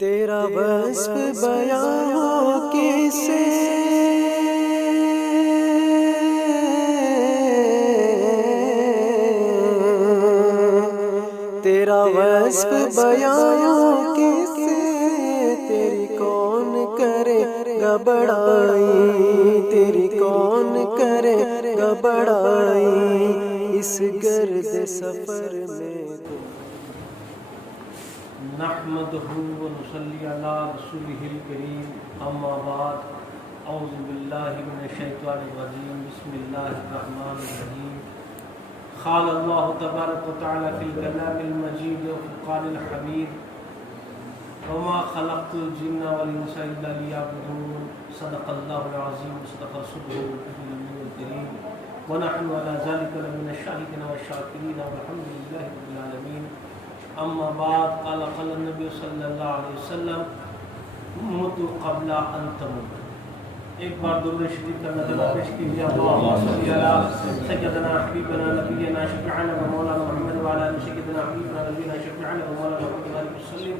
تیرا وصف بیان کیسے تیرا وصف بیان کیسے تیری کون کرے گا بڑائی تیری کون کرے گا بڑائی اس گرد سفر میں نحمده ونصلي على رسوله الكريم اما بعد اعوذ بالله من الشيطان الرجيم بسم الله الرحمن الرحيم قال الله تبارك وتعالى في الكلام المجيد والفرقان الحميد وما خلقت الجن والانس الا ليعبدون صدق الله العظيم وصدق رسوله الكريم ونحن على ذلك لمن الشاهدين والشاكرين والحمد لله رب العالمين اما بعد قال النبی صلی اللہ علیہ وسلم موتوا قبل ان تموتوا. ایک بار درود شریف کا نظرہ پیش کیجیے. اللہم صلی علی سیدنا حبیبنا نبینا شفیعنا و مولانا محمد وعلی آل سیدنا حبیبنا نبینا شفیعنا و مولانا محمد علیہ وسلم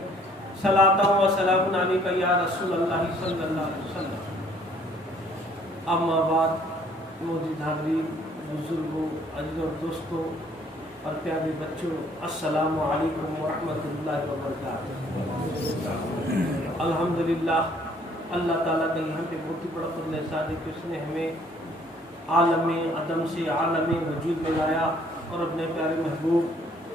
صلاۃ و سلام علیک یا رسول اللہ صلی اللہ علیہ وسلم. اما بعد موجود حاضرین، بزرگوں، عزیزوں اور دوستوں اور پیارے بچوں، السلام علیکم ورحمۃ اللہ وبرکاتہ. الحمدللہ اللہ تعالیٰ کا یہاں پہ بہت ہی بڑا فضل احسان ہے کہ اس نے ہمیں عالم عدم سے عالم وجود میں لایا اور اپنے پیارے محبوب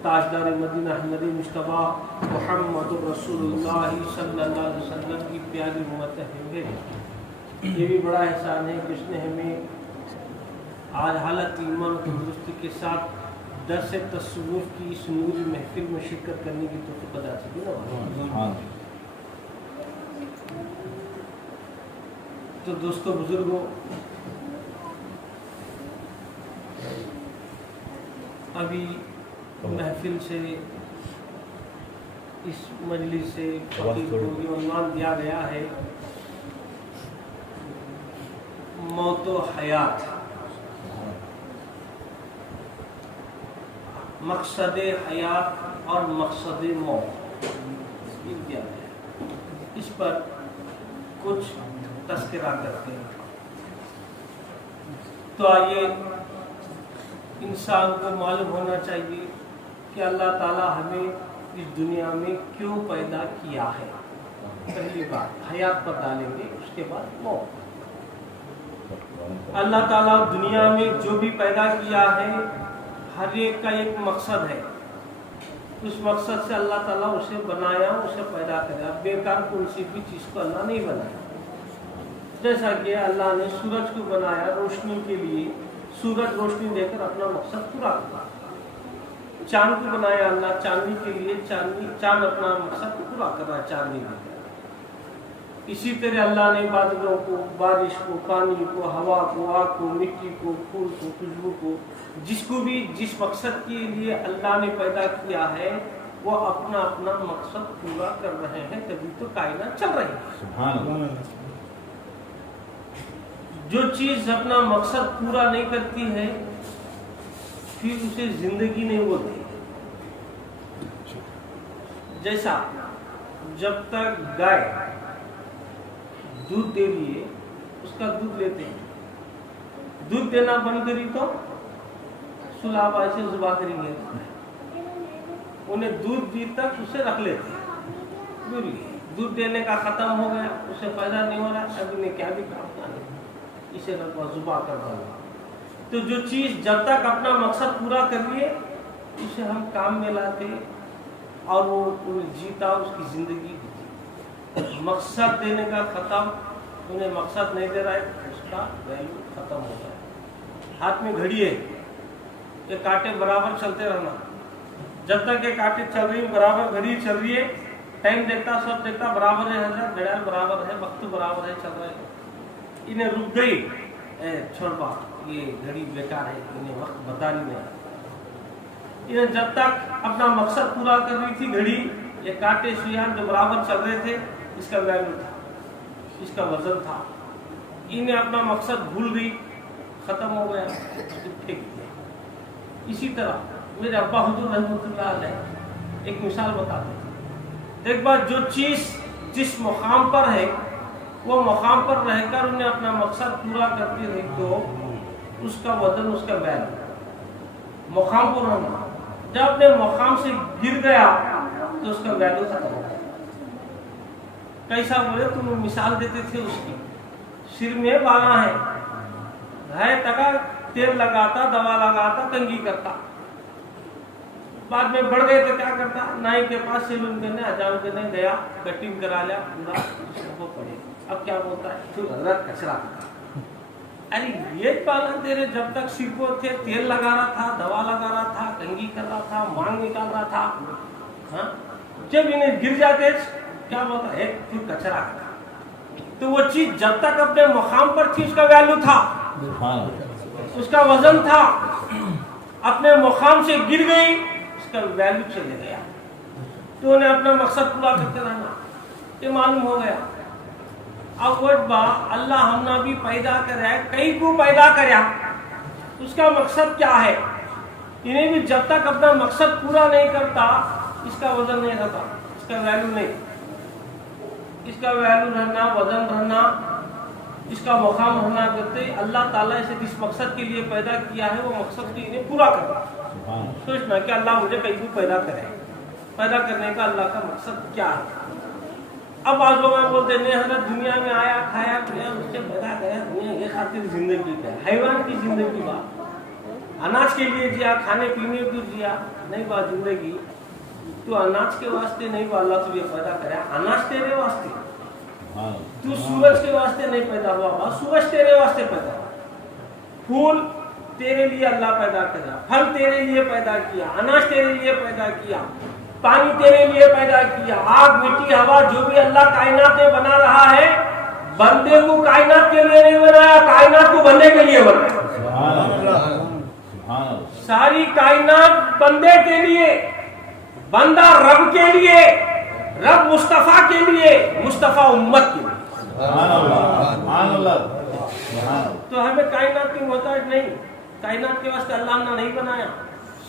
تاجدار مدینہ نبی مصطفیٰ محمد رسول اللہ صلی اللہ علیہ وسلم کی پیاری امت ہے. یہ بھی بڑا احسان ہے کہ اس نے ہمیں آج حالت ایمان و تندرستی کے ساتھ درس تصوف کی اس نوری محفل میں شرکت کرنے کی توفیق عطا کی. تو دوستو، بزرگوں، ابھی محفل سے اس مجلس سے فقیر کو یہ عنوان دیا گیا ہے موت و حیات، مقصد حیات اور مقصد موت. یہ کیا ہے، اس پر کچھ تذکرہ کرتے ہیں. تو آئیے، انسان کو معلوم ہونا چاہیے کہ اللہ تعالیٰ ہمیں اس دنیا میں کیوں پیدا کیا ہے. پہلی بات حیات پر ڈالیں گے، اس کے بعد موت. اللہ تعالیٰ دنیا میں جو بھی پیدا کیا ہے ہر ایک کا ایک مقصد ہے. اس مقصد سے اللہ تعالیٰ اسے بنایا، اسے پیدا کرا. بیکار کون سی بھی چیز کو اللہ نہیں بنایا. جیسا کہ اللہ نے سورج کو بنایا روشنی کے لیے، سورج روشنی دے کر اپنا مقصد پورا کرا. چاند کو بنایا اللہ چاندنی کے لیے، چاند اپنا مقصد پورا کر رہا ہے چاندنی میں. اسی طرح اللہ نے بادلوں کو، بارش کو، پانی کو، ہوا کو، آگ کو، مٹی کو، پھول کو، خوشبو کو، جس کو بھی جس مقصد کے لیے اللہ نے پیدا کیا ہے وہ اپنا اپنا مقصد پورا کر رہے ہیں. تبھی تو کائنات چل رہی ہے. سبحان اللہ. جو چیز اپنا مقصد پورا نہیں کرتی ہے پھر اسے زندگی نہیں بولتے. جیسا جب تک گائے دودھ دے رہی ہے اس کا دودھ لیتے ہیں، دودھ دینا بند کری تو سلاب ایسے ذبح کریں گے. انہیں دودھ دی تک اسے رکھ لیتے ہیں. دودھ دینے کا ختم ہو گیا، اسے فائدہ نہیں ہو رہا، اب انہیں کیا بھی کام کرنا، اسے رکھوا ذبح کر دو. تو جو چیز جب تک اپنا مقصد پورا کر لیے اسے ہم کام میں لاتے اور وہ جیتا، اس کی زندگی ہوتی. مقصد دینے کا ختم، انہیں مقصد نہیں دے رہا ہے، اس کا ویلیو ختم ہو جائے. ہاتھ میں گھڑی ہے، یہ کانٹے برابر چلتے رہنا. جب تک یہ کانٹے چل رہی برابر، گھڑی چل رہی ہے، ٹائم دیکھتا، سب دیکھتا برابر ہے، حضرت گھڑیال برابر ہے، وقت برابر ہے، چل رہے ہیں. انہیں رک گئی، چھوڑ بات، یہ گھڑی بیکار ہے، انہیں وقت بتا رہی نہیں. انہیں جب تک اپنا مقصد پورا کر رہی تھی گھڑی، یہ کانٹے سوئیاں جو برابر چل رہے تھے، اس کا ویلیو تھا، اس کا وزن تھا. انہیں اپنا مقصد بھول گئی، ختم ہو گیا، پھینک دیا. اسی طرح میرے ابا حضور رحمۃ اللہ علیہ ایک مثال بتاتے ہیں. ایک بار جو چیز جس مقام پر ہے وہ مقام پر رہ کر انہیں اپنا مقصد پورا کرتی رہی تو اس کا وزن، اس کا ویلو مقام پر رہنا. جب اپنے مقام سے گر گیا تو اس کا ویلو ختم ہو گیا. کیسا بولے تم مثال دیتے تھے اس کی، سر میں بالا ہے تکا، تیل لگاتا، دوا لگاتا، کنگھی کرتا، بعد میں بڑھ گئے تو کیا کرتا، نائی کے پاس سیلون کرنے، حجام کرنے گیا، کٹنگ کرا لیا پورا، وہ پڑے. اب کیا بولتا ہے، تو حضرت کچرا کرتا. ارے یہ پالن تیرے جب تک سر کو تھے تیل لگا رہا تھا، دوا لگا رہا تھا، کنگھی کر رہا تھا، مانگ نکال رہا تھا، جب انہیں گر جاتے کیا بولتا ہے، تو کچرا کرتا. تو وہ چیز جب تک اپنے مقام پر تھی اس کا ویلو تھا، اس کا وزن تھا. اپنے مقام سے گر گئی اس کا ویلو چلے گیا. تو انہیں اپنا مقصد پورا کرتے رہنا، یہ معلوم ہو گیا. اب وہ اللہ ہم نے بھی پیدا کرا ہے، کئی کو پیدا کریا، اس کا مقصد کیا ہے. انہیں بھی جب تک اپنا مقصد پورا نہیں کرتا اس کا وزن نہیں رہتا، اس کا ویلو نہیں. اس کا ویلو رہنا، وزن رہنا، اس کا مقام رہنا کرتے اللہ تعالیٰ اسے جس مقصد کے لیے پیدا کیا ہے وہ مقصد کے لیے پورا کرنا. سوچنا کہ اللہ مجھے کہیں کو پیدا کرے، پیدا کرنے کا اللہ کا مقصد کیا ہے. اب بعض لوگ بولتے ہیں حضرت دنیا میں آیا، کھایا پیا، اس سے پیدا کرا دنیا یہ خاطر زندگی کا ہے. حیوان کی زندگی بات، اناج کے لیے جیا، کھانے پینے کو جیا، نہیں بات زندگی. تو اناج کے واسطے نہیں با اللہ تجھے پیدا کرا، اناج تیرے واسطے. تو سورج کے واسطے نہیں پیدا ہوا، سورج تیرے واسطے پیدا ہوا. پھول تیرے لیے اللہ پیدا کرا، پھل تیرے لیے پیدا کیا، اناج تیرے لیے پیدا کیا، پانی تیرے لیے پیدا کیا. آگ، مٹی، ہوا، جو بھی اللہ کائنات میں بنا رہا ہے بندے کو کائنات کے لیے نہیں بنایا، کائنات کو بندے کے لیے بنایا. ساری کائنات بندے کے لیے، بندہ رب کے لیے، رب مصطفیٰ کے لیے، مصطفیٰ امت کے لیے. تو ہمیں کائنات کی محتاج نہیں، کائنات کے واسطے اللہ نے نہیں بنایا.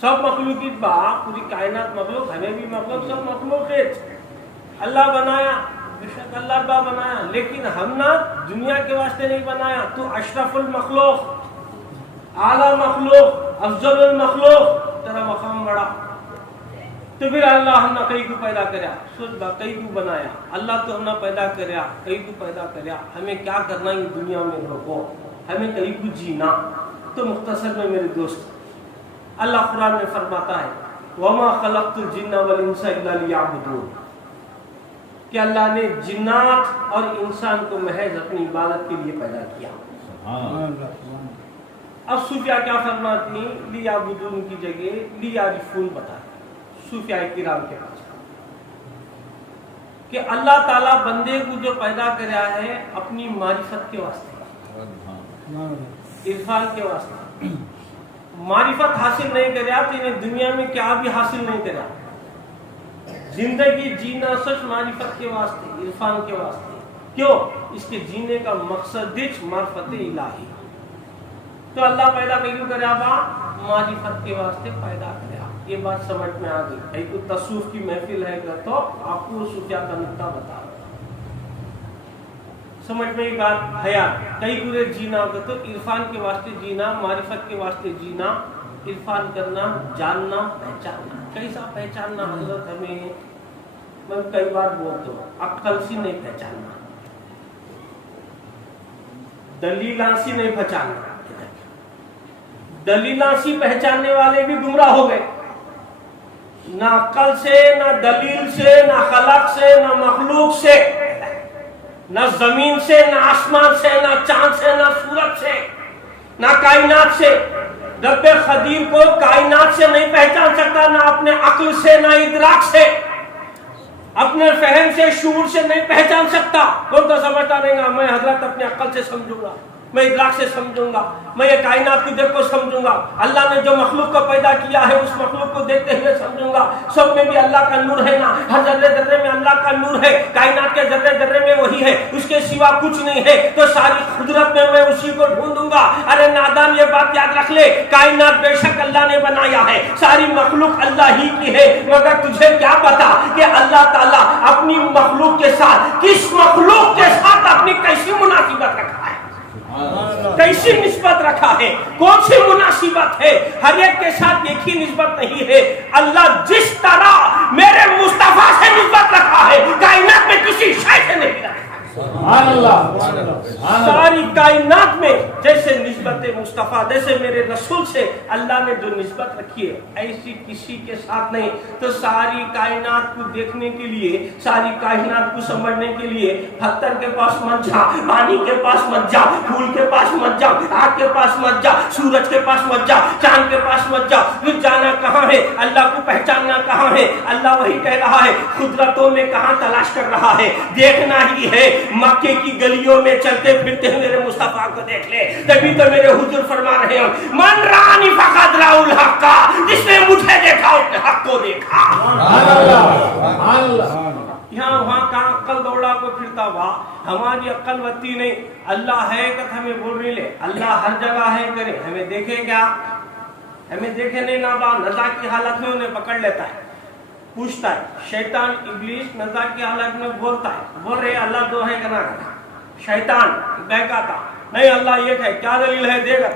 سب مخلوق کی بات، پوری کائنات مخلوق، ہمیں بھی مخلوق، سب مخلوق ہے. اللہ بنایا، بے شک اللہ با بنایا، لیکن ہم نے دنیا کے واسطے نہیں بنایا. تو اشرف المخلوق، اعلیٰ مخلوق، افضل المخلوق، تیرا مقام بڑا. تو پھر اللہ ہم نے کئی کو پیدا کریا، سوچ با کئی کو بنایا. اللہ تو ہم نے پیدا کریا، کئی کو پیدا کریا. ہمیں کیا کرنا ہے دنیا میں لوگوں، ہمیں کئی کو جینا. تو مختصر میں میرے دوست اللہ قرآن میں فرماتا ہے وَمَا خَلَقْتُ الْجِنَّ وَالْإِنسَ إِلَّا لِيَعْبُدُونَ، کہ اللہ نے جنات اور انسان کو محض اپنی عبادت کے لیے پیدا کیا. اب صوفیاء کیا فرماتی ہیں، لیعبدون کی جگہ لیعرفون بتاتے صوفیاء کرام کے پاس کہ اللہ تعالیٰ بندے کو جو پیدا کریا ہے اپنی معرفت کے واسطے، عرفان کے واسطے. معرفت حاصل نہیں کریا تو انہیں دنیا میں کیا بھی حاصل نہیں کریا. زندگی جینا سچ معرفت کے واسطے، عرفان کے واسطے. کیوں؟ اس کے جینے کا مقصد معرفت الہی. تو اللہ پیدا کیوں کریا با؟ معرفت کے واسطے پیدا کریا. یہ بات سمجھ میں آ گئی. ایک تو تصوف کی محفل ہے گا تو آپ کو صوفیاء کا نقطہ بتا سمجھ میں یہ بات ہے. کئی گرے جینا ہوگا تو عرفان کے واسطے جینا، معرفت کے واسطے جینا. عرفان کرنا، جاننا، پہچاننا. کیسا پہچاننا حضرت؟ ہمیں میں کئی بار بولتا ہوں، عقل سے نہیں پہچاننا، دلیلاں سے نہیں پہچاننا. دلیلاں سے پہچاننے والے بھی گمراہ ہو گئے. نہ عقل سے، نہ دلیل سے، نہ خلق سے، نہ مخلوق سے، نہ زمین سے، نہ آسمان سے، نہ چاند سے، نہ سورج سے، نہ کائنات سے. رب قدیر کو کائنات سے نہیں پہچان سکتا، نہ اپنے عقل سے، نہ ادراک سے، اپنے فہم سے، شعور سے نہیں پہچان سکتا. کون تو سمجھتا رہے گا میں حضرت اپنے عقل سے سمجھوں گا، میں ادراک سے سمجھوں گا، میں یہ کائنات کو دیکھ کو سمجھوں گا، اللہ نے جو مخلوق کو پیدا کیا ہے اس مخلوق کو دیکھتے ہوئے سمجھوں گا، سب میں بھی اللہ کا نور ہے نا، ہر ذرے ذرے میں اللہ کا نور ہے، کائنات کے ذرے ذرے میں وہی ہے، اس کے سوا کچھ نہیں ہے، تو ساری قدرت میں اسی کو ڈھونڈوں گا۔ ارے نادان، یہ بات یاد رکھ لے، کائنات بے شک اللہ نے بنایا ہے، ساری مخلوق اللہ ہی کی ہے، مگر تجھے کیا پتا کہ اللہ تعالیٰ اپنی مخلوق کے ساتھ، کس مخلوق کے ساتھ اپنی کیسی مناسبت رکھا ہے، کیسی نسبت رکھا ہے، کون سی مناسبت ہے، ہر ایک کے ساتھ ایک ہی نسبت نہیں ہے۔ اللہ جس طرح میرے مصطفیٰ سے نسبت رکھا ہے، کائنات میں کسی شے سے نہیں رکھا۔ ساری کائنات میں جیسے نسبت مصطفیٰ، جیسے میرے رسول سے اللہ نے جو نسبت رکھی ہے، ایسی کسی کے ساتھ نہیں۔ تو ساری کائنات کو دیکھنے کے لیے، ساری کائنات کو سمجھنے کے لیے پتھر کے پاس مت جا، پانی کے پاس مت جا، پھول کے پاس مت جا، آگ کے پاس مت جا، سورج کے پاس مت جا، چاند کے پاس مت جا۔ پھر جانا کہاں ہے؟ اللہ کو پہچاننا کہاں ہے؟ اللہ وہی کہہ رہا ہے، قدرتوں میں کہاں تلاش کر رہا ہے، دیکھنا ہی ہے۔ مکے کی گلیوں میں چلتے پھرتے ہیں، میرے مصطفیٰ کو دیکھ لے۔ تبھی تو میرے حضور فرما رہے ہیں، من رانی فقد رأى الحق، جس نے مجھے دیکھا اس نے حق کو دیکھا۔ یہاں وہاں کہاں عقل دوڑا کو پھرتا ہوا، ہماری عقل وتی نہیں۔ اللہ ہے کہ ہمیں بول نہیں لے، اللہ ہر جگہ ہے کرے، ہمیں دیکھے کیا؟ ہمیں دیکھے نہیں نا با، نزا کی حالت میں انہیں پکڑ لیتا ہے، پوچھتا ہے۔ شیطان ابلیس نزا کی حالت میں بولتا ہے، بول رہے اللہ دو ہے کنا کنا۔ شیطان بہکاتا، نہیں اللہ ایک ہے، کیا دلیل ہے؟ دے گا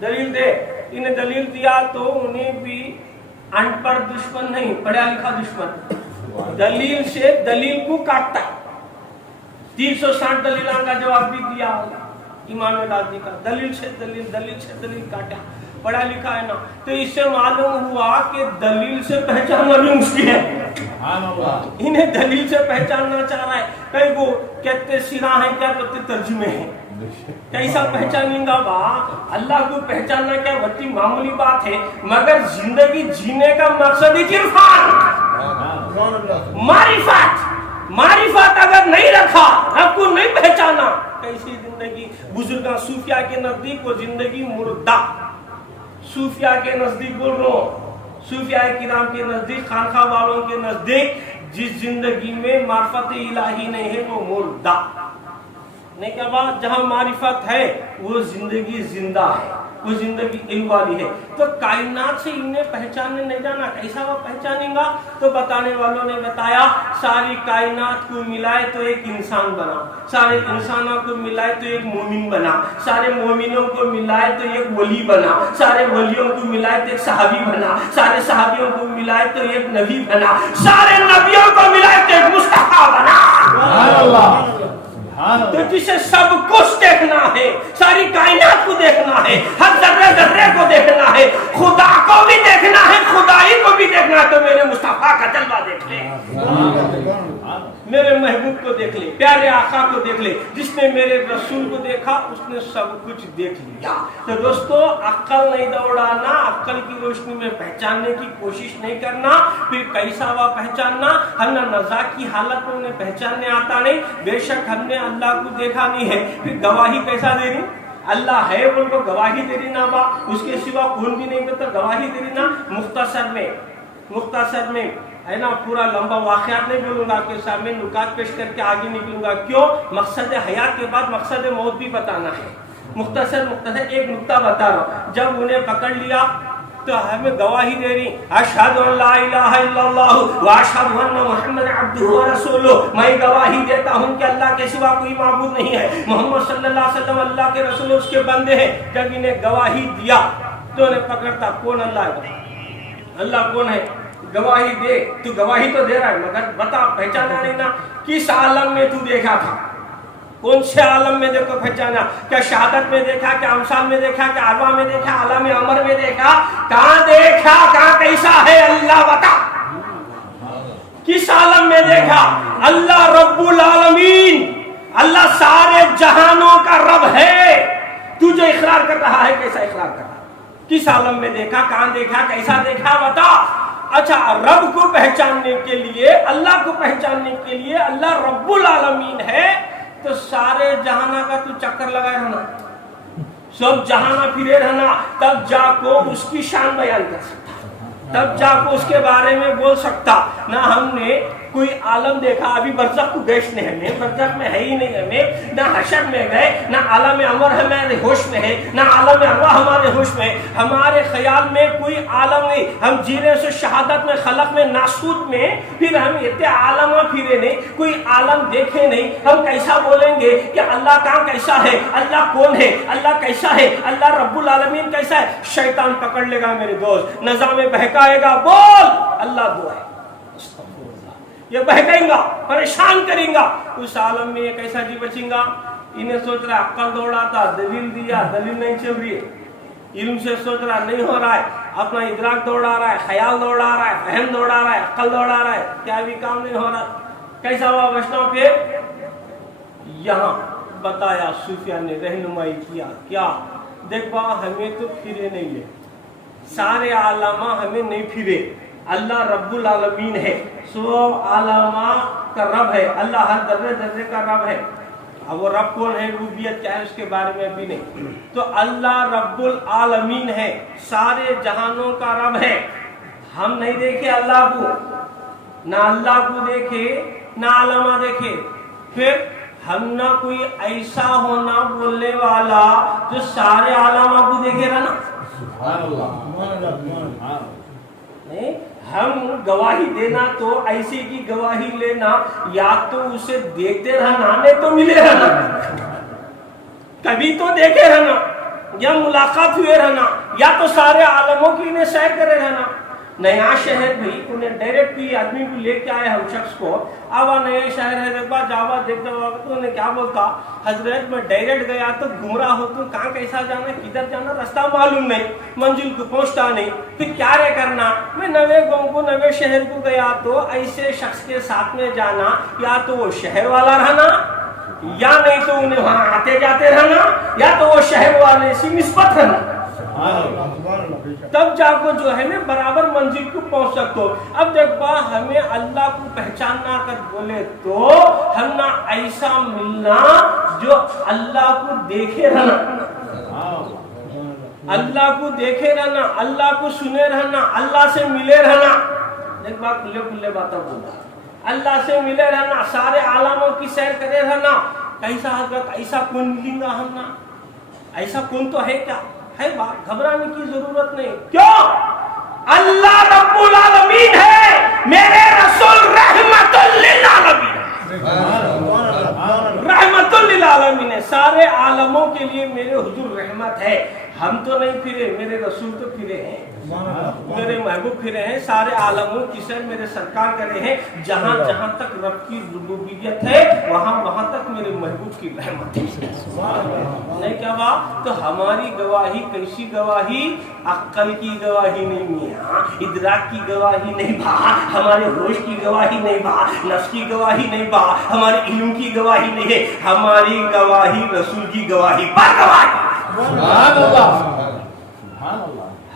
دلیل دے۔ انہیں دلیل دیا تو انہیں بھی ان پڑھ دشمن نہیں، پڑھا لکھا دشمن، دلیل سے دلیل کو کاٹتا ہے۔ 360 دلیلوں کا جواب بھی دیا ہوگا امام راضی کا، دلیل سے دلیل کاٹا، پڑھا لکھا ہے نا۔ تو اس سے معلوم ہوا کہ دلیل سے پہچاننا بھی مشکل ہے۔ انہیں دلیل سے پہچاننا چاہ رہا ہے، کئی کو کہتے سیرا ہے، کیا کہتے ترجمے ہیں، کیسا پہچانیں گا با؟ اللہ کو پہچاننا کیا وقتی معمولی بات ہے، مگر زندگی جینے کا مقصد ہی عرفان، معرفت اگر نہیں رکھا، رب کو نہیں پہچانا، کیسی زندگی؟ بزرگاں صوفیاء کے نزدیک وہ زندگی مردہ، صوفیاء کے نزدیک بول رہا ہوں، صوفیاء کرام کے نزدیک، خانقاہ والوں کے نزدیک، جس زندگی میں معرفت الہی نہیں ہے وہ مردہ۔ نہیں کیا بات؟ جہاں معرفت ہے وہ زندگی زندہ ہے، وہ زندگی علم والی ہے۔ تو کائنات سے انہیں پہچاننے نہیں جانا، کیسا وہ پہچانیں گا؟ تو بتانے والوں نے بتایا، ساری کائنات کو ملائے تو ایک انسان بنا، سارے انسانوں کو ملائے تو ایک مومن بنا، سارے مومنوں کو ملائے تو ایک ولی بنا، سارے ولیوں کو ملائے تو ایک صحابی بنا، سارے صحابیوں کو ملائے تو ایک نبی بنا، سارے نبیوں کو ملائے تو ایک مصطفیٰ بنا۔ تو جسے سب کچھ دیکھنا ہے، ساری کائنات کو دیکھنا ہے، ہر ذرے ذرے کو دیکھنا ہے، خدا کو بھی دیکھنا ہے، خدائی کو بھی دیکھنا ہے، تو میرے مصطفیٰ کا جلوہ دیکھ لے، میرے محبوب کو دیکھ لے، پیارے آقا کو دیکھ لے۔ جس نے میرے رسول کو دیکھا اس نے سب کچھ دیکھ لیا۔ تو دوستو، عقل نہیں دوڑانا، عقل کی روشنی میں پہچاننے کی کوشش نہیں کرنا، پھر کیسا ہوا پہچاننا؟ ہم نے نزا کی حالت میں انہیں پہچاننے آتا نہیں، بے شک ہم نے اللہ کو دیکھا نہیں ہے، پھر گواہی کیسا دے رہی؟ اللہ ہے بول کو گواہی دے رہی نا با، اس کے سوا کون بھی نہیں تو گواہی دے رہی نا۔ مختصر میں ہے نا، پورا لمبا واقعات نہیں بولوں گا آپ کے سامنے، نکات پیش کر کے آگے نکلوں گا۔ کیوں؟ مقصد حیات کے بعد مقصد موت بھی بتانا ہے۔ مختصر ایک نقطہ بتا رہا ہوں۔ جب انہیں پکڑ لیا تو ہمیں گواہی دے رہی، اشہد ان لا الہ الا اللہ واشہد ان محمد عبدہ ورسولہ، میں گواہی دیتا ہوں کہ اللہ کے سوا کوئی معبود نہیں ہے، محمد صلی اللہ علیہ وسلم اللہ کے رسول اس کے بندے ہیں۔ جب انہیں گواہی دیا تو انہیں پکڑتا، کون اللہ ہے؟ اللہ کون ہے؟ گواہی دے، تو گواہی تو دے رہا ہے مگر بتا پہچانا نہیں نا، کس عالم میں تو دیکھا تھا؟ کون سے عالم میں دیکھو پہچانا؟ کیا شہادت میں دیکھا، کیا امثال میں دیکھا، کیا عربہ میں دیکھا، عالم عمر میں دیکھا؟ کہاں دیکھا؟ کہاں کیسا ہے اللہ بتا؟ کس عالم میں دیکھا؟ اللہ رب العالمین، اللہ سارے جہانوں کا رب ہے۔ تو جو اقرار کر رہا ہے کیسا اقرار کر رہا ہے؟ کس عالم میں دیکھا، کہاں دیکھا، کیسا دیکھا بتا۔ اچھا، رب کو پہچاننے کے لیے، اللہ کو پہچاننے کے لیے اللہ رب العالمین ہے، تو سارے جہانا کا تو چکر لگائے رہنا، سب جہانا پھرے رہنا، تب جا کو اس کی شان بیان کر سکتا، تب جا کو اس کے بارے میں بول سکتا۔ نہ ہم نے کوئی عالم دیکھا، ابھی برزخ کو گیش نہیں ہمیں، برزخ میں ہے ہی نہیں ہمیں، نہ حشر میں گئے، نہ عالم امر ہمارے ہوش میں ہے، نہ عالم ارواح ہمارے ہوش میں، ہمارے خیال میں کوئی عالم نہیں، ہم جی رہے سے شہادت میں، خلق میں، ناسوت میں، پھر ہم اتنے عالم پھرے نہیں، کوئی عالم دیکھے نہیں، ہم کیسا بولیں گے کہ اللہ کہاں کیسا ہے، اللہ کون ہے، اللہ کیسا ہے، اللہ رب العالمین کیسا ہے؟ شیطان پکڑ لے گا میرے دوست، نظام میں بہکائے گا، بول اللہ دعا ہے، یہ بہکائیں گا، پریشان کریں گا، اس عالم میں یہ کیسا جی بچیں گا؟ انہیں سوچ رہا ہے عقل دوڑا تھا، دلیل دیا، دلیل نہیں چل رہی ہے، علم سے سوچ رہا نہیں ہو رہا ہے، اپنا ادراک دوڑا رہا ہے، خیال دوڑا رہا ہے، فہم دوڑا رہا ہے، عقل دوڑا رہا ہے، کیا بھی کام نہیں ہو رہا۔ کیسا ہوا بچنا؟ پھر یہاں بتایا صوفیہ نے رہنمائی کیا، کیا دیکھ با ہمیں تو پھرے نہیں ہے، سارے عالمہ ہمیں نہیں پھرے، اللہ رب العالمین ہے، سو عالمہ کا رب ہے، اللہ ہر درجے درجے کا رب ہے۔ اب وہ رب کون ہے، ربوبیت کیا ہے، اس کے بارے میں ابھی نہیں، تو اللہ رب العالمین ہے، سارے جہانوں کا رب ہے۔ ہم نہیں دیکھے اللہ کو، نہ اللہ کو دیکھے، نہ عالمہ دیکھے، پھر ہم نہ کوئی ایسا ہونا بولنے والا جو سارے عالمہ کو دیکھے رہنا، نہیں، ہم گواہی دینا تو ایسے کی گواہی لینا، یا تو اسے دیکھتے رہنا، نہیں تو ملے رہنا، کبھی تو دیکھے رہنا، یا ملاقات ہوئے رہنا، یا تو سارے عالموں کی انہیں سیر کرے رہنا۔ نیا شہر بھی انہیں ڈائریکٹ بھی آدمی کو لے کے آئے ہم شخص کو، آوا نیا شہر ہے، دیکھ بات جاوا دیکھتا ہوا تو انہیں کیا بولتا، حضرت میں ڈائریکٹ گیا تو گمراہ ہو، تو کہاں کیسا جانا، کدھر جانا، راستہ معلوم نہیں، منزل کو پہنچتا نہیں، پھر کیا رہ کرنا، میں نوے گاؤں کو، نوے شہر کو گیا تو ایسے شخص کے ساتھ میں جانا، یا تو وہ شہر والا رہنا، یا نہیں تو انہیں وہاں آتے جاتے رہنا، یا تو وہ شہر والے سے نسبت رہنا، تب جا کو جو ہے میں برابر منزل کو پہنچ سکتے ہو۔ اب دیکھ با ہمیں اللہ کو پہچاننا کر بولے تو ہم نہ ایسا ملنا جو اللہ کو دیکھے رہنا، اللہ کو دیکھے رہنا، اللہ کو سنے رہنا، اللہ سے ملے رہنا، دیکھ با کھلے کھلے باتیں بولتا، اللہ سے ملے رہنا، سارے عالموں کی سیر کرے رہنا۔ کیسا حضرت ایسا کون ملیں گا ہم نا، ایسا کون تو ہے کیا ہے، بات گھبرانے کی ضرورت نہیں، کیوں؟ اللہ رب العالمین ہے، میرے رسول رحمت للعالمین، رحمت للعالمین ہے، سارے عالموں کے لیے میرے حضور رحمت ہے۔ ہم تو نہیں پھرے، میرے رسول تو پھرے ہیں، میرے محبوب پھرے ہیں، سارے عالموں کی سیر میرے سرکار کرے ہیں، جہاں جہاں تک رب کی ربوبیت ہے وہاں وہاں تک میرے محبوب کی رحمت ہے۔ نہیں کیا بات؟ تو ہماری گواہی کیسی گواہی؟ عقل کی گواہی نہیں میاں، ادراک کی گواہی نہیں با، ہمارے ہوش کی گواہی نہیں با، نفس کی گواہی نہیں با، ہمارے علم کی گواہی نہیں ہے، ہماری گواہی رسول کی گواہی پر گواہی۔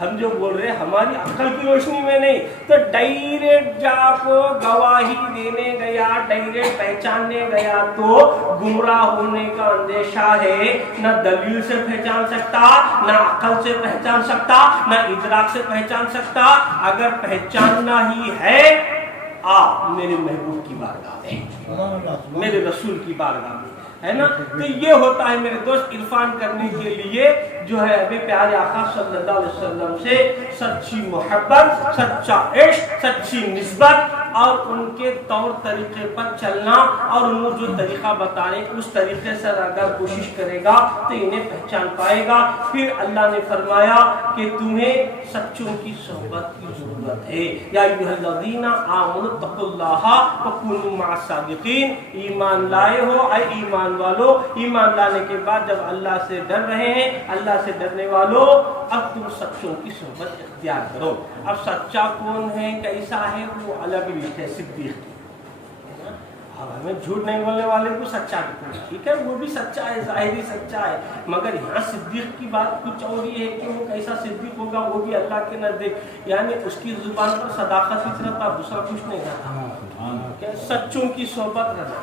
ہم جو بول رہے ہیں ہماری عقل کی روشنی میں نہیں، تو ڈائریکٹ جا کو گواہی دینے گیا، ڈائریکٹ پہچاننے گیا تو گمراہ ہونے کا اندیشہ ہے، نہ دلیل سے پہچان سکتا، نہ عقل سے پہچان سکتا، نہ ادراک سے پہچان سکتا۔ اگر پہچاننا ہی ہے آ میرے محبوب کی بارگاہ میں، میرے رسول کی بارگاہ میں، ہے نا؟ تو یہ ہوتا ہے میرے دوست عرفان کرنے کے لیے جو ہے ابھی پیارے آقا صلی اللہ علیہ وسلم سے سچی محبت، سچا عشق، سچی نسبت اور ان کے طور طریقے پر چلنا، اور انہوں جو طریقہ بتائے اس طریقے سے اگر کوشش کرے گا تو انہیں پہچان پائے گا۔ پھر اللہ نے فرمایا کہ تمہیں سچوں کی صحبت کی ضرورت ہے، یا ایھا الذین آمنوا اتقوا اللہ وکونوا مع الصادقین، ایمان لائے ہو اے ایمان والو، ایمان لانے کے بعد جب اللہ سے ڈر رہے ہیں، اللہ سے ڈرنے والو، اب تم سچوں کی صحبت اختیار کرو۔ اب سچا کون ہے، کیسا ہے، وہ الگ لسٹ ہے، صدیق کی۔ اب ہمیں جھوٹ نہیں بولنے والے کو سچا کہتے ہیں، ٹھیک ہے، وہ بھی سچا ہے، ظاہری سچا ہے، مگر یہاں صدیق کی بات کچھ اور یہ ہے کہ وہ کیسا صدیق ہوگا، وہ بھی اللہ کے نزدیک یعنی اس کی زبان پر صداقت ہی رہتا، دوسرا کچھ نہیں رہتا، کہ سچوں کی صحبت رہنا،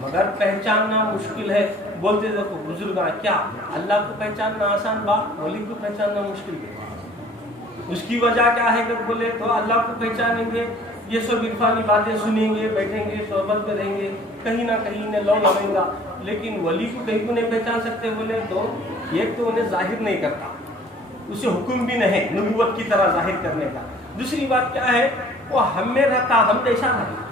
مگر پہچاننا مشکل ہے. بولتے دیکھو بزرگ کیا اللہ کو پہچاننا آسان بات, ولی کو پہچاننا مشکل ہے. اس کی وجہ کیا ہے کہ بولے تو اللہ کو پہچانیں گے, یہ سب عرفانی باتیں سنیں گے, بیٹھیں گے, صحبت میں رہیں گے, کہیں نہ کہیں انہیں لو لگے گا. لیکن ولی کو کہیں کو نہیں پہچان سکتے بولے تو ایک تو انہیں ظاہر نہیں کرتا, اسے حکم بھی نہیں نبوت کی طرح ظاہر کرنے کا. دوسری بات کیا ہے, وہ ہم میں رہتا, ہم جیسا رہتا,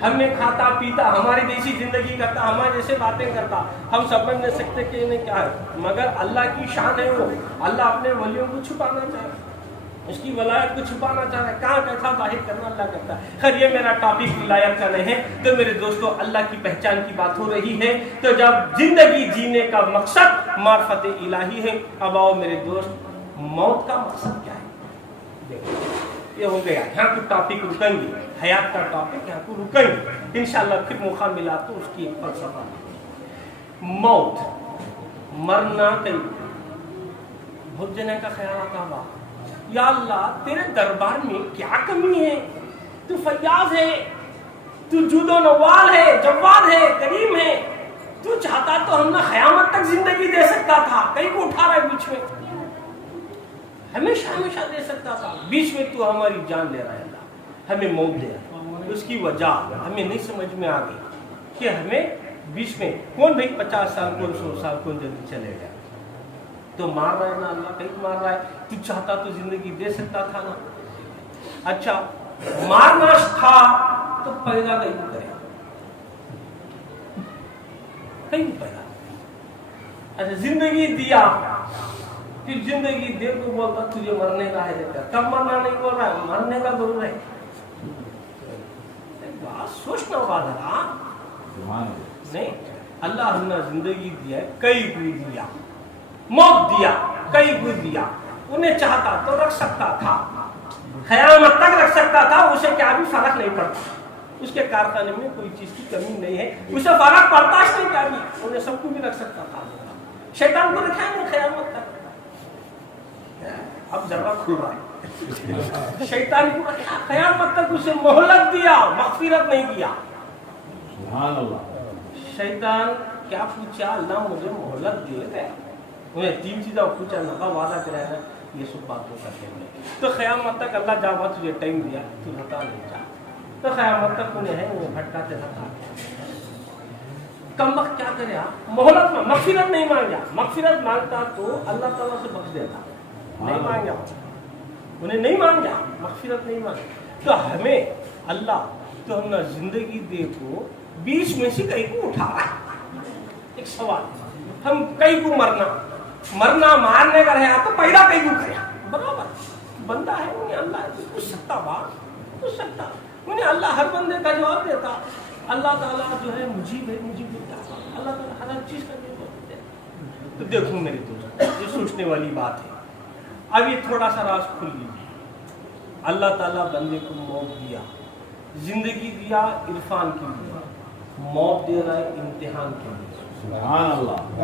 ہم میں کھاتا پیتا, ہماری جیسی زندگی کرتا, ہمارے جیسے باتیں کرتا. ہم سمجھ نہیں سکتے کہ انہیں کیا ہے, مگر اللہ کی شان ہے وہ. اللہ اپنے ولیوں کو چھپانا چاہ رہا ہے, اس کی ولایت کو چھپانا چاہ رہا ہے. کہاں کیسا ظاہر کرنا اللہ کرتا ہے. خیر یہ میرا ٹاپک ولایت کا نہیں ہے. تو میرے دوستو اللہ کی پہچان کی بات ہو رہی ہے, تو جب زندگی جینے کا مقصد معرفت الہی ہے, اب آؤ میرے دوست موت کا مقصد کیا ہے. دیکھو یہ ہو گیا, یہاں کو ٹاپک رکیں گے, حیات کا ٹاپک یہاں کو رکیں گے انشاءاللہ. پھر موقع ملا تو اس کی ایک فلسفہ. موت, مرنا. کئی بہت جنے کا خیال آتا ہے, یا اللہ تیرے دربار میں کیا کمی ہے, تو فیاض ہے, تو جود و نوال ہے, جواد ہے, کریم ہے, تو چاہتا تو ہم نے قیامت تک زندگی دے سکتا تھا, کہیں کو اٹھا رہا ہے بیچ میں, ہمیشہ ہمیشہ دے سکتا تھا, بیچ میں تو ہماری جان لے رہا ہے. اللہ ہمیں موت دے رہا ہے. اس کی وجہ ہمیں نہیں سمجھ میں آ گئی کہ ہمیں بیچ میں کون بھائی 50 سال کون 100 سال کون جلدی چلے گیا, تو مار رہا ہے نا اللہ, کہیں مار رہا ہے. تو چاہتا تو زندگی دے سکتا تھا نا. اچھا مارنا تھا تو پیدا کہیں کرے, کہیں پیدا. اچھا زندگی دیا, پھر زندگی دے کو بولتا تجھے مرنے کا ہے. دیکھتا کب مرنا نہیں بول رہا ہے, مرنے کا ضرور ہے. بات سوچنا بات ہے نہیں. اللہ ہم نے زندگی دیا ہے, کئی کو دیا, موت دیا, کئی کو دیا. انہیں چاہتا تو رکھ سکتا تھا, قیامت تک رکھ سکتا تھا, اسے کیا بھی فرق نہیں پڑتا. اس کے کارخانے میں کوئی چیز کی کمی نہیں ہے, اسے فرق پڑتا اس نے کیا بھی, انہیں سب کو بھی رکھ سکتا تھا. شیطان کو رکھا ہے قیامت تک. اب ذرا کھل رہا ہے, شیطان کو رکھا قیامت تک, اسے مہلت دیا, مغفرت نہیں دیا. سبحان اللہ. شیطان کیا پوچھا, اللہ مجھے مہلت دے دے. انہیں 3 چیزیں پوچھا, نفع وعدہ کرایا ہے, یہ سب باتوں کرتے ہیں. تو قیامت تک اللہ جا تجھے ٹائم دیا, تو ہٹا نہیں جا. تو قیامت تک انہیں ہے, انہیں بھٹکاتے رہتا. کم وقت کیا کرے, مہلت میں مغفرت نہیں مانگا. مغفرت مانگتا تو اللہ تعالیٰ سے بخش دیتا, نہیں مانگا, انہیں نہیں مانگا, مغفرت نہیں مانگا. تو ہمیں اللہ تو ہم نے زندگی دے کو بیچ میں سے کئی کو اٹھا رہا ہے. ایک سوال, ہم کئی کو مرنا مارنے کا رہا تو پیدا کئی کو کرے, برابر بندہ ہے, انہیں اللہ پوچھ سکتا, بات پوچھ سکتا, انہیں اللہ ہر بندے کا جواب دیتا. اللہ تعالیٰ جو ہے مجیب ہے, مجیب دیتا, اللہ تعالیٰ ہر چیز کا جواب دیتا. تو دیکھو میرے دوست, یہ سوچنے والی بات ہے. اب یہ تھوڑا سا راز کھل لیجیے. اللہ تعالیٰ بندے کو موت دیا, زندگی دیا عرفان کے لیے, موت دے رہا ہے امتحان کے لیے. سبحان اللہ.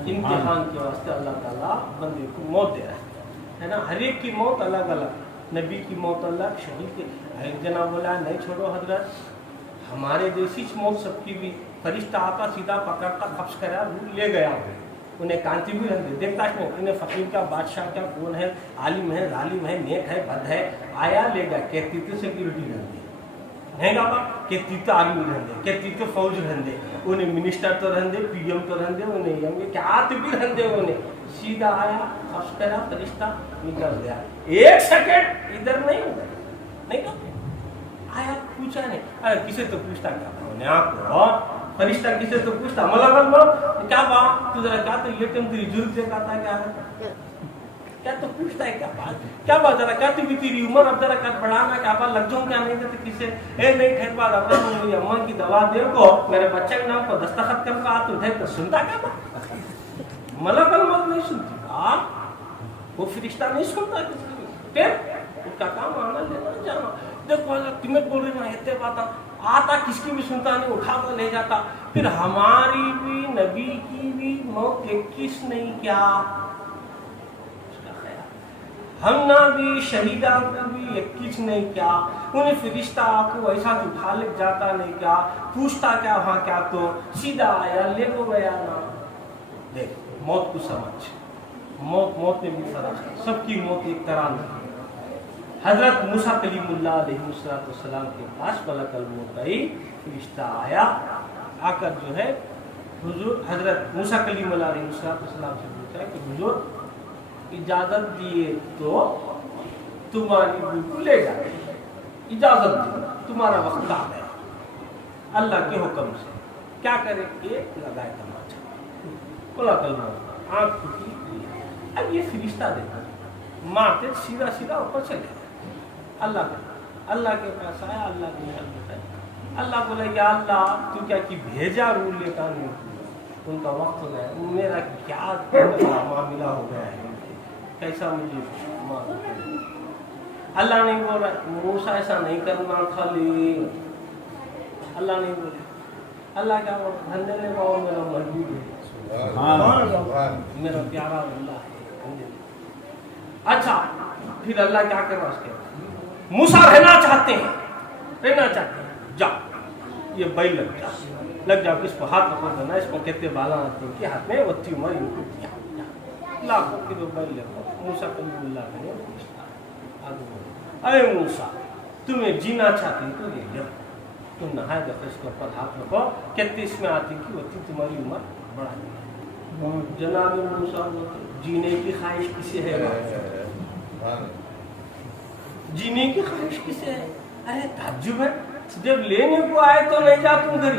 امتحان کے واسطے اللہ تعالیٰ بندے کو موت دے رہا ہے نا. ہر ایک کی موت الگ الگ, نبی کی موت الگ, شہید کی. ایک جنا بولا نہیں چھوڑو حضرت, ہمارے جیسی موت سب کی بھی. فرشتہ آتا سیدھا پکڑتا, قبض کرا, لے گیا. انہیں کانتی بھی رہتے, دیکھتا ہے انہیں فقیر کا, بادشاہ کا, کون ہے, عالم ہے, ظالم ہے, نیک ہے, بد ہے, آیا لے گا. کہتی تو سیکورٹی رہتی نہیں گا, کہتی تو آرمی رہتے, کہتی تو فوج رہتے, انہیں منسٹر تو رہتے, پی ایم تو رہتے, انہیں کیا بھی رہتے. انہیں سیدھا آیا, قبض کرا, فرشتہ نکل گیا. 1 سیکنڈ ادھر نہیں آیا, پوچھا نہیں. ارے کسے تو پوچھتا کیا تھا, انہیں آپ فرشتہ کسے تو پوچھتا, ملک کیا بات, تو ذرا کیا تو یہ ٹائم تیری ضرورت سے کہتا ہے, کیا تو پوچھتا ہے, کیا بات, ذرا کیا تو بھی تیری عمر اب ذرا کیا بڑھانا, کیا بات لگ جاؤں, کیا نہیں دیتے کسے, نہیں ٹھہر بات, اپنا میری اماں کی دوا دے کو, میرے بچے کے نام کو دستخط کر کا, تو ٹھہر سنتا کیا بات, ملک الموت نہیں سنتی, وہ فرشتہ نہیں سنتا کسی کی. پھر اس کا کام آنا لینا جانا. دیکھو تمہیں بول رہی میں اتنے بات آتا, کس کی بھی سنتا نہیں, اٹھا کر لے جاتا. پھر ہماری بھی نبی کی بھی موت 21 نہیں کیا, اس کا خیال. ہم نہ بھی شہیدہ کو بھی یہ کچھ نہیں کیا، انہیں فرشتہ کو ایسا اٹھا لے جاتا نہیں کیا، پوچھتا کیا وہاں کیا، تو سیدھا آیا لے کو گیا نا۔ دیکھ موت کو سمجھ، موت میں بھی فرق ہے، سب کی موت ایک طرح نہیں۔ حضرت موسیٰ کلیم اللہ علیہ السلام کے پاس ملک الموت آئی، فرشتہ آیا، آ کر جو ہے حضور حضرت موسیٰ کلیم اللہ علیہ السلام سے پوچھا کہ حضور اجازت دیے تو تمہاری روح کو لے جائے، اجازت دی، تمہارا وقت آ گیا اللہ کے حکم سے، کیا کرے کہ لگائے تماچا، ملک الموت آنکھ کھلی۔ اب یہ فرشتہ دیکھا مارتے سیدھا سیدھا اوپر چلے گئے، اللہ کے پاس آیا، اللہ کے حل بتایا، اللہ بولے یا اللہ تو کیا کی بھیجا روح لے کر نہیں، ان کا وقت ہو گیا، میرا کیا معاملہ ہو گیا ہے، کیسا مجھے معلوم ہے۔ اللہ نہیں بول رہا موسیٰ ایسا نہیں کرنا تھا، لے اللہ نہیں بولے، اللہ کیا بول رہا دھندے لے پاؤ میرا محبوب ہے، میرا پیارا اللہ ہے۔ اچھا پھر اللہ کیا کر رہا اس کے موسیٰ رہنا چاہتے ہیں، جا یہ بیل لگ جاؤ، اس کو ہاتھ پکڑ دینا، اس کو کہتے بالا آتے ہیں کہ ہاتھ میں وتی عمر ان کو دیا لاکھوں کی، وہ بیل لگ موسیٰ کلیم اللہ نے اے موسیٰ تمہیں جینا چاہتے ہیں تو یہ لو، تم نہائے دفعہ اس کے اوپر ہاتھ رکھو، کہتے اس میں آتی کہ وتی تمہاری عمر بڑھا دی۔ جناب موسیٰ جینے کی خواہش کسے ہے؟ جینے کی خواہش کسے ہے؟ ارے تعجب ہے، جب لینے کو آئے تو نہیں جا تم گھر،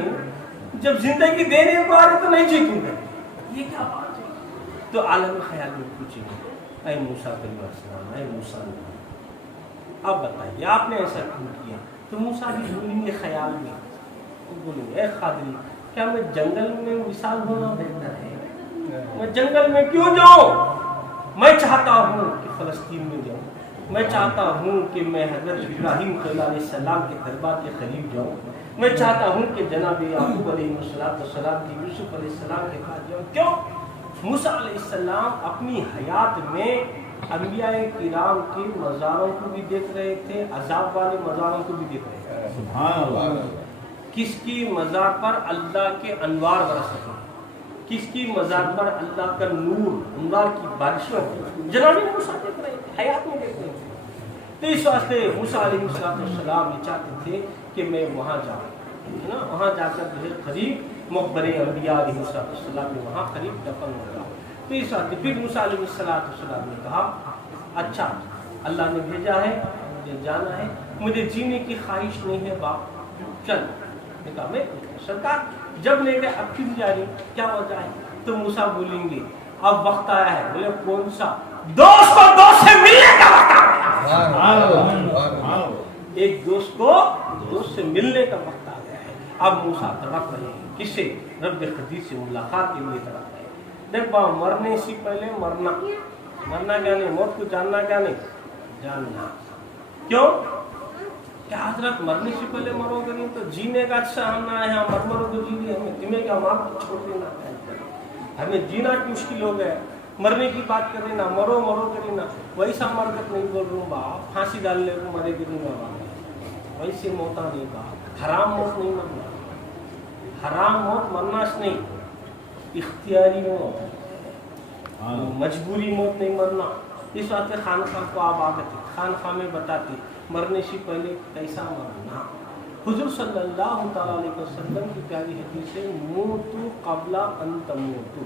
جب زندگی دینے کو آئے تو نہیں جی تم گھر، یہ کیا بات ہے؟ تو عالم خیال میں پوچھیں گے اے موسیٰ علیہ السلام، اے موسیٰ اب بتائیے آپ نے ایسا کیوں کیا؟ تو موسیٰ بھی بولیں گے خیال میں، بولیں گے اے خادری کیا میں جنگل میں مثال ہونا بہتر ہے؟ میں جنگل میں کیوں جاؤں؟ میں چاہتا ہوں کہ فلسطین میں جاؤں، میں چاہتا ہوں کہ میں حضرت ابراہیم علیہ السلام کے دربار کے قریب جاؤں، میں چاہتا ہوں کہ جناب یعقوب علیہ السلام کی یوسف علیہ السلام کے پاس جاؤں۔ کیوں؟ موسیٰ علیہ السلام اپنی حیات میں انبیاء کرام کے مزاروں کو بھی دیکھ رہے تھے، عذاب والے مزاروں کو بھی دیکھ رہے تھے۔ سبحان اللہ۔ کس کی مزار پر اللہ کے انوار برس رہے، کس کی مزار پر اللہ کا نور انوار کی بارشوں جناب موسیٰ دیکھ رہے تھے، حیات میں دیکھ رہے تھے۔ تو اس واسطے موسیٰ علیہ السلام یہ چاہتے تھے کہ میں وہاں جاؤں، نا وہاں جا کر جو ہے قریب مقبرے انبیاء علیہ السلام میں وہاں قریب دفن ہو جاؤں۔ تو اس واسطے پھر موسیٰ علیہ السلام نے کہا اچھا اللہ نے بھیجا ہے مجھے جانا ہے، مجھے جینے کی خواہش نہیں ہے باپ، چل نے کہا میں سرکار جب لے گئے اب کیوں جا رہی، کیا وجہ ہے؟ تو موسیٰ بولیں گے اب وقت آیا ہے، بولے کون سا؟ دوست کو دوست سے ملنے کا وقت آ گیا، ایک دوست کو دوست سے ملنے کا وقت آ گیا ہے۔ اب موسیٰ تڑپ رہے ہیں، کس سے؟ رب قدیر سے ملاقات کے لیے تڑپ رہے ہیں۔ دیکھ با مرنے سے پہلے مرنا کیا نہیں، موت کو جاننا کیا نہیں، جاننا۔ کیوں کہ حضرت مرنے سے پہلے مرو گے نہیں تو جینے کا اچھا ہمنا ہے، ہم مرو تو جی لیں، ہمیں تمہیں کیا ماں کو چھوڑ دینا ہے، ہمیں جینا کی مشکل ہو گیا، مرنے کی بات کرے نا، مرو کرے نا، ویسا مرکت نہیں بول رہا ہوں باپ، پھانسی ڈال لے رہا مرے گی نہیں، ویسے موتا نہیں باپ، حرام موت نہیں مرنا، حرام موت مرنا نہیں، اختیاری موت، مجبوری موت نہیں مرنا۔ اس واسطے خانقاہ کو آپ آگے خانقاہ میں بتاتے مرنے سے پہلے کیسا مرنا۔ حضور صلی اللہ تعالیٰ علیہ وسلم کی پیاری حدیث ہے موتو قبل ان تموتو،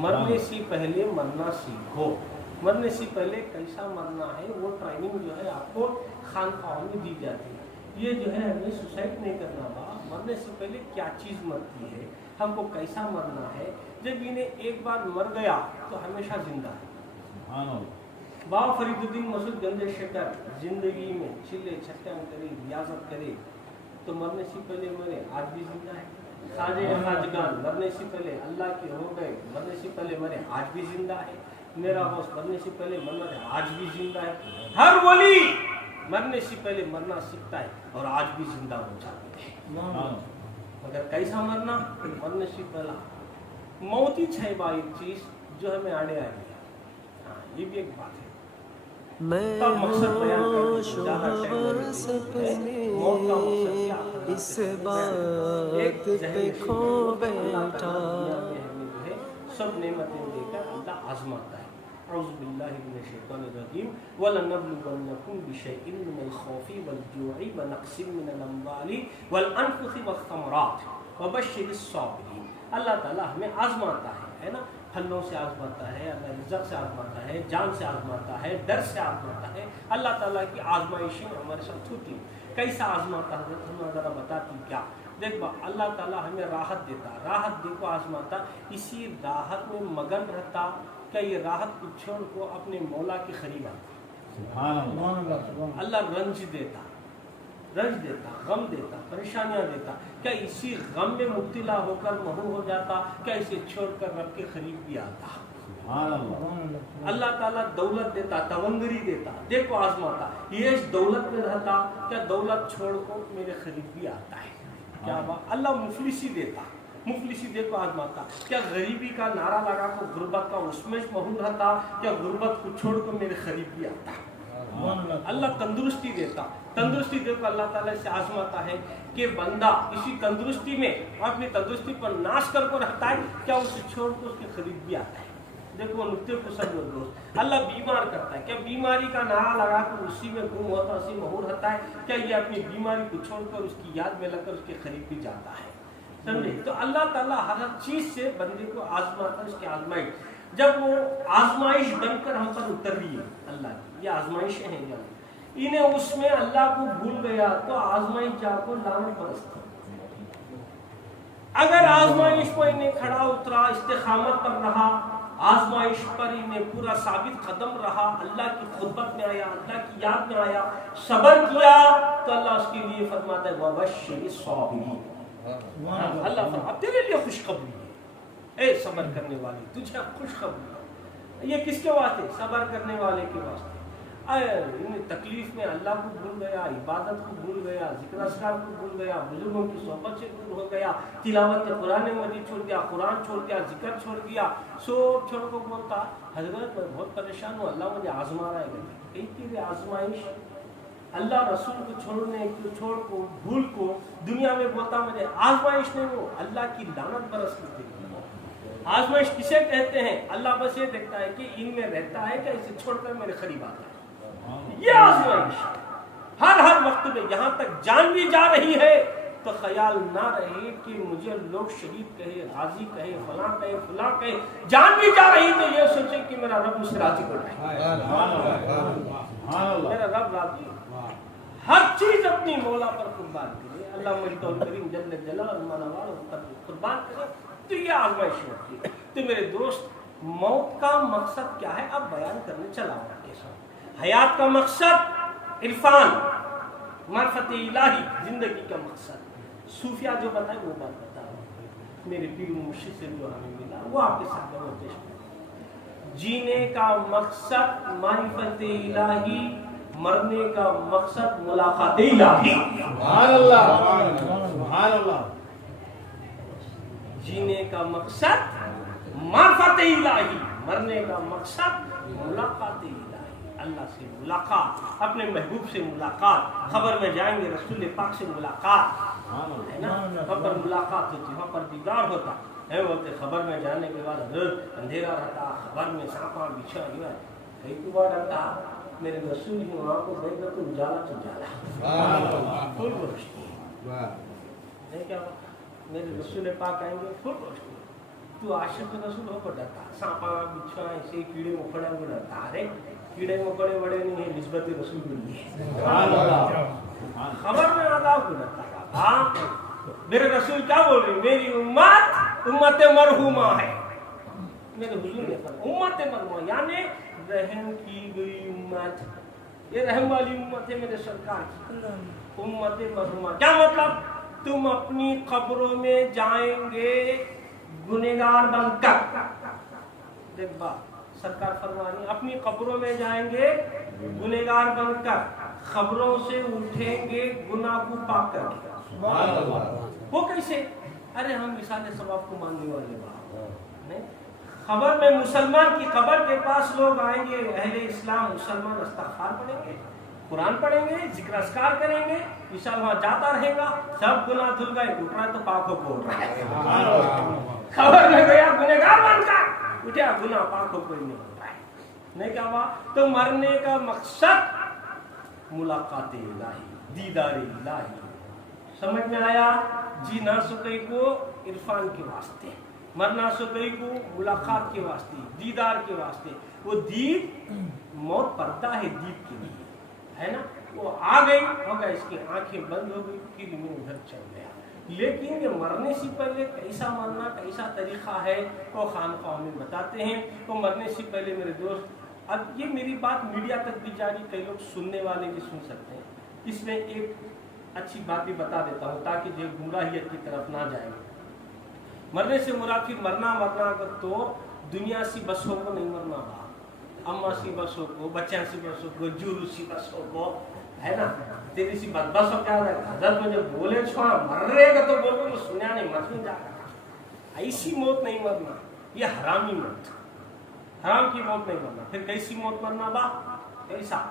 مرنے سے پہلے مرنا سیکھو۔ مرنے سے پہلے کیسا مرنا ہے وہ ٹریننگ جو ہے آپ کو خانقاہوں میں دی جاتی ہے۔ یہ جو ہے ہمیں سوسائڈ نہیں کرنا با، مرنے سے پہلے کیا چیز مرتی ہے، ہم کو کیسا مرنا ہے۔ جب انہیں ایک بار مر گیا تو ہمیشہ زندہ ہے۔ بابا فرید الدین مسعود گنج شکر زندگی میں چلے چھٹن کرے، ریاضت کرے تو مرنے سے پہلے مرے، آج بھی زندہ ہے۔ خواجہ خواجگان مرنے سے پہلے اللہ کے ہو گئے، مرنے سے پہلے مرے، آج بھی زندہ ہے۔ میرا ہوش مرنے سے پہلے مرے، آج بھی زندہ ہے۔ ہر ولی مرنے سے پہلے مرنا سیکھتا ہے اور آج بھی زندہ ہو جاتا ہے۔ مگر کیسا مرنا؟ مرنے سے پہلا موت ہی چھ با ایک چیز جو ہمیں آنے آئی ہے۔ ہاں یہ بھی ایک بات ہے، میں تب مقصد بیان کر ہوں دیں، زیادہ ٹائم نہیں سپنے موت کا مقصد کیا ہے؟ اس بات پہ کھو بیٹھا. سب نعمتیں دے کر اللہ آزماتا ہے. اعوذ باللہ من الشیطان الرجیم وَلَنَبْلُوَنَّكُمْ بِشَيْءٍ مِّنَ الْخَوْفِ وَالْجُوعِ وَنَقْصٍ مِّنَ الْأَمْوَالِ وَالْأَنفُسِ وَالثَّمَرَاتِ وَبَشِّرِ الصَّابِرِينَ. اللہ تعالیٰ ہمیں آزماتا ہے نا، پھلوں سے آزماتا ہے، اللہ رزق سے آزماتا ہے، جان سے آزماتا ہے، ڈر سے آزماتا ہے. اللہ تعالیٰ کی آزمائشیں ہمارے ساتھ ہوتی ہیں. کیسا آزماتا ہے ہمیں ذرا بتاتی کیا؟ دیکھ با اللہ تعالیٰ ہمیں راحت دیتا، راحت دے کو آزماتا، اسی راحت میں مگن رہتا. کیا یہ راحت کو چھوڑ کو اپنے مولا کے قریب آتا؟ سبحان اللہ. اللہ رنج دیتا، غم دیتا، پریشانیاں دیتا. کیا اسی غم میں مبتلا ہو کر محو ہو جاتا؟ کیا اسے چھوڑ کر رب کے قریب بھی آتا؟ سبحان اللہ. اللہ تعالیٰ دولت دیتا، توانگری دیتا، دیکھو آزماتا. یہ اس دولت میں رہتا، کیا دولت چھوڑ کو میرے قریب بھی آتا ہے؟ کیا بات. اللہ مفلسی دیتا، مفلسی دیکھو آزماتا. کیا غریبی کا نعرہ لگا کو غربت کا اس میں محو رہتا؟ کیا غربت کو چھوڑ کو میرے قریب بھی آتا؟ اللہ تندرستی دیتا، تندرستی دیکھو اللہ تعالیٰ سے آزماتا ہے کہ بندہ اسی تندرستی میں اپنی تندرستی پر ناش کر کو رہتا ہے، کیا اسے چھوڑ کو اس کے قریب بھی آتا ہے؟ دیکھو نقطے کو سمجھو دوست. اللہ بیمار کرتا ہے، کیا بیماری کا نعرہ لگا کر اسی میں گم ہوتا، اسی محور رہتا ہے؟ کیا یہ اپنی بیماری کو چھوڑ کر اس کی یاد میں لگ کر اس کے قریب بھی جاتا ہے؟ سمجھے؟ تو اللہ تعالیٰ ہر چیز سے بندے کو آزماتا ہے. اس کی آزمائش جب وہ آزمائش بن کر ہم پر اتر رہی ہے، اللہ کی یہ آزمائشیں ہیں جب انہیں اس میں اللہ کو بھول گیا تو آزمائش جا کو لعنت برستی. اگر آزمائش کو انہیں کھڑا اترا، استقامت پر رہا، آزمائش پر انہیں پورا ثابت قدم رہا، اللہ کی خدمت میں آیا، اللہ کی یاد میں آیا، صبر کیا، تو اللہ اس کے لیے فرماتا ہے وَبَشِّرِ الصَّابِرِينَ. اللہ فرماتا تیرے لیے خوشخبری ہے اے صبر کرنے والی، تجھے خوشخبری ہے. یہ کس کے واسطے؟ صبر کرنے والے کے واسطے. تکلیف میں اللہ کو بھول گیا، عبادت کو بھول گیا، ذکر اذکار کو بھول گیا، بزرگوں کی صحبت سے دور ہو گیا، تلاوت قرآن مجید چھوڑ دیا، قرآن چھوڑ دیا، ذکر چھوڑ دیا، سب چھوڑ کو بولتا حضرت میں بہت پریشان ہوں، اللہ مجھے آزما رہا ہے. تیری آزمائش اللہ رسول کو چھوڑنے کو، چھوڑ کو، بھول کو دنیا میں بولتا مجھے آزمائش نہیں، وہ اللہ کی لعنت برس کرتی. آزمائش کسے کہتے ہیں؟ اللہ بس یہ دیکھتا ہے کہ ان میں رہتا ہے کہ اسے چھوڑ کر میرے قریب آتا ہے. یہ آزمائش ہر وقت میں یہاں تک جان بھی جا رہی ہے تو خیال نہ رہے کہ مجھے لوگ شہید کہے، غازی کہے، فلاں کہے، فلاں کہے. جان بھی جا رہی تو یہ سوچے کہ میرا رب مجھ سے راضی ہو رہا ہے، میرا رب راضی. ہر چیز اپنی مولا پر قربان کرے، اللہ مجد الکریم جل جلالہ منوال پر قربان کرے تو یہ آزمائش ہوتی ہے. تو میرے دوست موت کا مقصد کیا ہے اب بیان کرنے چلا ہوں. حیات کا مقصد عرفان، معرفت الہی، زندگی کا مقصد. صوفیہ جو بتائے وہ بات بتا رہا ہوں، میرے پیر مرشد سے جو ہمیں ملا وہ آپ کے ساتھ پیش کریں. جینے کا مقصد معرفت الہی، مرنے کا مقصد ملاقات الہی. سبحان اللہ. سبحان اللہ. جینے کا مقصد معرفت الہی، مرنے کا مقصد ملاقات الہی. اللہ سے ملاقات، اپنے محبوب سے ملاقات. خبر میں جائیں گے رسول پاک سے ملاقات ہے نا، وہاں پر ملاقات ہوتی، وہاں پر دیدار ہوتا ہے. بولتے خبر میں جانے کے بعد اندھیرا رہتا، خبر میں سانپا بچھا ہوا ہے، کہیں کو بڑا ڈرتا. میرے رسول ہی وہاں کو دیکھ تو اجالا تو اجالا، فل روشنی. نہیں کیا میرے رسول پاک آئیں گے فل روشنی. تو عاشق رسول ہو کو ڈرتا، سانپا بچھا ایسے کیڑے مکوڑے کو ڈرتا. ارے کیڑے مکوڑے بڑے نہیں ہیں، نسبت رسول کے لیے. خبر میں آداب کو ڈرتا. ہاں میرے رسول کیا بول رہے ہیں؟ میری امت مرحومہ ہے. میرے حضور نے فرمایا امت مرحومہ یعنی رحم کی گئی امت. یہ رحم والی امت ہے میرے سرکار کی امت مرحومہ. کیا مطلب؟ تم اپنی قبروں میں جائیں گے گنہگار بن کر. دیکھ بات سرکار فرما رہی اپنی قبروں میں جائیں گے گنہگار بن کر، خبروں سے اٹھیں گے گناہ کو پاک کر کے. وہ کیسے؟ ارے ہم مثال ثواب کو ماننے والے بات نہیں، خبر میں مسلمان کی قبر کے پاس لوگ آئیں گے، اہل اسلام مسلمان استغفار پڑھیں گے، قرآن پڑھیں گے، ذکر اذکار کریں گے، عیسیٰ وہاں جاتا رہے گا، سب گناہ دھل گئے، اٹھ رہا ہے تو پاک ہو کے اٹھ رہا ہے، خبر میں گیا گنہگار بن کر اٹھا، گناہ پاک ہو کوئی نہیں اٹھ رہا ہے، نہیں کہا ہوا؟ تو مرنے کا مقصد ملاقات الہی، دیدار الہی، سمجھ میں آیا؟ جی نہ سکے کو عرفان کے واسطے، مرنا سکے کو ملاقات کے واسطے، دیدار کے واسطے، وہ دید موت پڑتا ہے دید کے لیے، ہے نا؟ وہ آ گئی ہو گیا، اس کی آنکھیں بند ہو گئی، پھر میں ادھر چل گیا۔ لیکن یہ مرنے سے پہلے کیسا مرنا، کیسا طریقہ ہے، وہ خانقاہوں میں بتاتے ہیں۔ تو مرنے سے پہلے میرے دوست، اب یہ میری بات میڈیا تک بھی جاری، کئی لوگ سننے والے بھی سن سکتے ہیں، اس میں ایک اچھی بات بھی بتا دیتا ہوں تاکہ جو گمراہیت کی طرف نہ جائے۔ مرنے سے مراد پھر مرنا اگر تو دنیا سے بسوں کو نہیں مرنا با، اماں سی بسوں کو، بچیاں سی بسوں کو، جورو سی بسوں کو، ہے نا؟ تیری سی بد بسوں کیا ہے؟ حضرت مجھے بولے چھوڑا مر رہے گا تو بولو میں سنیا نہیں، مت میں جا کر ایسی موت نہیں مرنا، یہ حرامی موت، حرام کی موت نہیں مرنا۔ پھر کیسی موت مرنا با؟ کیسا؟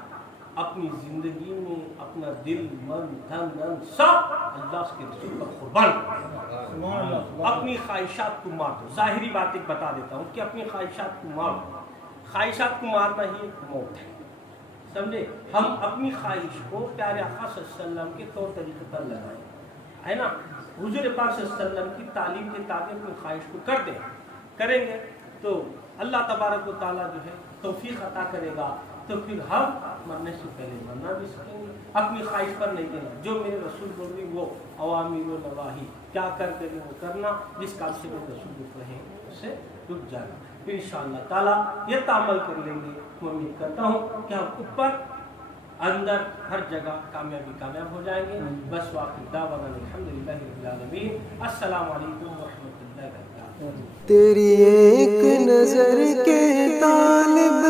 اپنی زندگی میں اپنا دل، من، دھن سب اللہ کے رسول پر قربان، اپنی خواہشات کو مار دو۔ ظاہری بات ایک بتا دیتا ہوں کہ اپنی خواہشات کو مار دو، خواہشات کو مارنا ہی ایک موت ہے، سمجھے؟ ہم اپنی خواہش کو پیارے آقا صلی اللہ علیہ وسلم کے طور طریقے پر لگائیں، ہے نا؟ حضور پاک صلی اللہ علیہ وسلم کی تعلیم کے تابع اپنی خواہش کو کریں گے تو اللہ تبارک و تعالیٰ جو ہے توفیق عطا کرے گا، تو پھر ہم مرنے سے پہلے مرنا بھی سکیں گے، اپنی خواہش پر نہیں دینا۔ جو میرے رسول بول رہی وہ اوامر و نواہی کیا کر کے وہ کرنا، جس کام سے میرے رسول رک رہے ہیں اس سے رک جانا۔ پھر انشاءاللہ تعالیٰ یہ تعامل کر لیں گے۔ میں امید کرتا ہوں کہ ہم اوپر اندر ہر جگہ کامیاب ہو جائیں گے۔ بس واقع دعوانا الحمدللہ رب العالمین۔ السلام علیکم ورحمۃ اللہ وبرکاتہ۔ تیری ایک نظر کے طالب